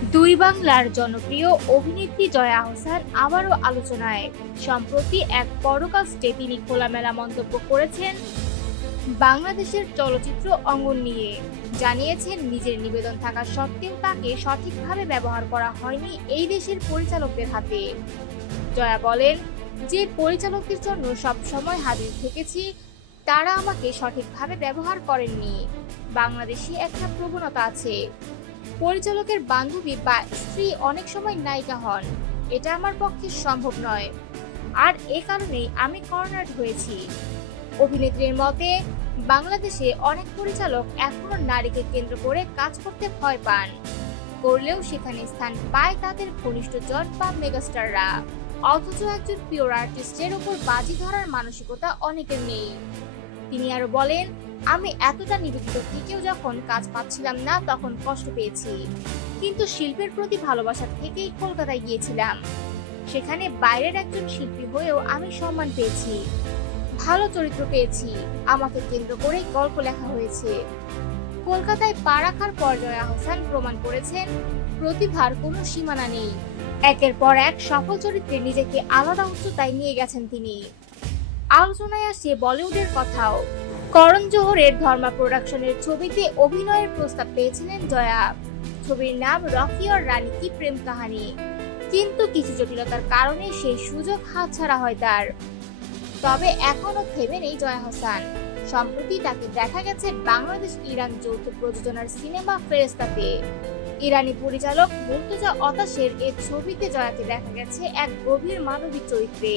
দুই বাংলার জনপ্রিয় অভিনেত্রী জয়া আহসান আবারও আলোচনায়। সম্প্রতি এক পডকাস্টে তিনি খোলামেলা মন্তব্য করেছেন বাংলাদেশের চলচ্চিত্র অঙ্গন নিয়ে। জানিয়েছেন নিজের নিবেদন থাকা সত্ত্বেও তাকে সঠিকভাবে ব্যবহার করা হয়নি এই দেশের পরিচালকদের হাতে। জয়া বলেন, যে পরিচালকদের জন্য সবসময় হাজির থেকেছি তারা আমাকে সঠিকভাবে ব্যবহার করেননি। বাংলাদেশে একটা প্রবণতা আছে, পরিচালকের বান্ধবী বা স্ত্রী অনেক সময় নায়িকা হন। এটা আমার পক্ষে সম্ভব নয়, আর এ কারণেই আমি কর্নার হয়েছি। অভিনেত্রীর মতে, বাংলাদেশে অনেক পরিচালক এখনো নারীকে কেন্দ্র করে কাজ করতে ভয় পান, করলেও সেখানে স্থান পায় তাদের ঘনিষ্ঠজন বা মেগাস্টাররা। অথচ একজন পিওর আর্টিস্টের উপর বাজি ধরার মানসিকতা অনেকের নেই। তিনি আরো বলেন, আমি এতটা নিবেদিত থেকেও যখন কাজ পাচ্ছিলাম না তখন কষ্ট পেয়েছি, কিন্তু শিল্পের প্রতি ভালোবাসা থেকেই কলকাতায় গিয়েছিলাম। সেখানে বাইরের একজন শিল্পী হয়েও আমি সম্মান পেয়েছি, ভালো চরিত্র পেয়েছি, আমাকে কেন্দ্র করেই গল্প লেখা হয়েছে। কলকাতায় পা রাখার পর জয়া আহসান প্রমাণ করেছেন প্রতিভার কোনো সীমানা নেই। একের পর এক সফল চরিত্রে নিজেকে আলাদা উচ্চতায় নিয়ে গেছেন তিনি। আলোচনায় আসে বলিউডের কথাও। করণ জোহরের ধর্মা প্রোডাকশনের ছবিতে অভিনয়ের প্রস্তাব পেয়েছিলেন জয়া। ছবির নাম রকি और রানী কি প্রেম কাহানি, কিন্তু কিছু জটিলতার কারণে সেই সুযোগ হাতছাড়া হয় তার। তবে এখনো থেমে নেই জয়া আহসান। সম্প্রতি তাকে দেখা গেছে বাংলাদেশ ইরান যৌথ প্রযোজনার সিনেমা ফেরেশতাতে। ইরানি পরিচালক মুর্তজা অতাশের এই ছবিতে জয়াকে দেখা গেছে এক গভীর মানবিক চরিত্রে।